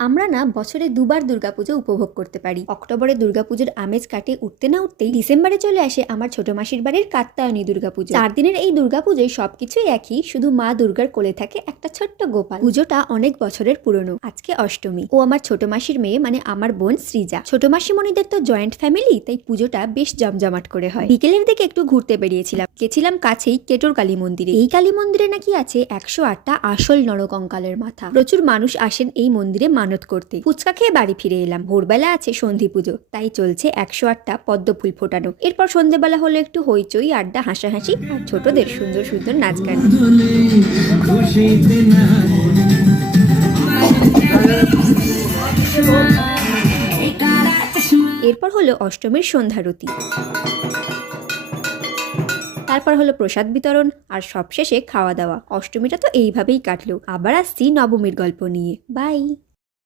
আমরা না বছরে দুবার দুর্গাপুজো উপভোগ করতে পারি। অক্টোবরে দুর্গাপুজোর আমেজ কাটে উঠতে না উঠতেই ডিসেম্বরে চলে আসে আমার ছোট মাসির বাড়ির কাত্যায়নী দুর্গাপুজো। 4 দিনের এই দুর্গাপুজোয় সবকিছুই একই, শুধু মা দুর্গার কোলে থাকে একটা ছোট্ট গোপাল। পুজোটা অনেক বছরের পুরনো। আজকে অষ্টমী। ও আমার ছোট মাসির মেয়ে, মানে আমার বোন সৃজা। ছোট মাসিমণিদের তো জয়েন্ট ফ্যামিলি, তাই পুজোটা বেশ জমজমাট করে হয়। বিকেলের দিকে একটু ঘুরতে বেরিয়েছিলাম। গেছিলাম কাছেই কেটোর কালী মন্দিরে। এই কালী মন্দিরে নাকি আছে 108টা আসল নরকঙ্কালের মাথা। প্রচুর মানুষ আসেন এই মন্দিরে মানত করতে। ফুচকা খেয়ে বাড়ি ফিরে এলাম। ভোরবেলা আছে সন্ধি পুজো, তাই চলছে 108টা পদ্ম ফুল ফোটানো। এরপর সন্ধ্যেবেলা হলো একটু হইচই, আড্ডা, হাসাহাসি আর ছোটদের সুন্দর সুন্দর নাচ গান। এরপর হলো অষ্টমীর সন্ধ্যারতি, তারপর হলো প্রসাদ বিতরণ আর সবশেষে খাওয়া দাওয়া। অষ্টমীটা তো এইভাবেই কাটলো। আবার আসছি নবমীর গল্প নিয়ে। বাই।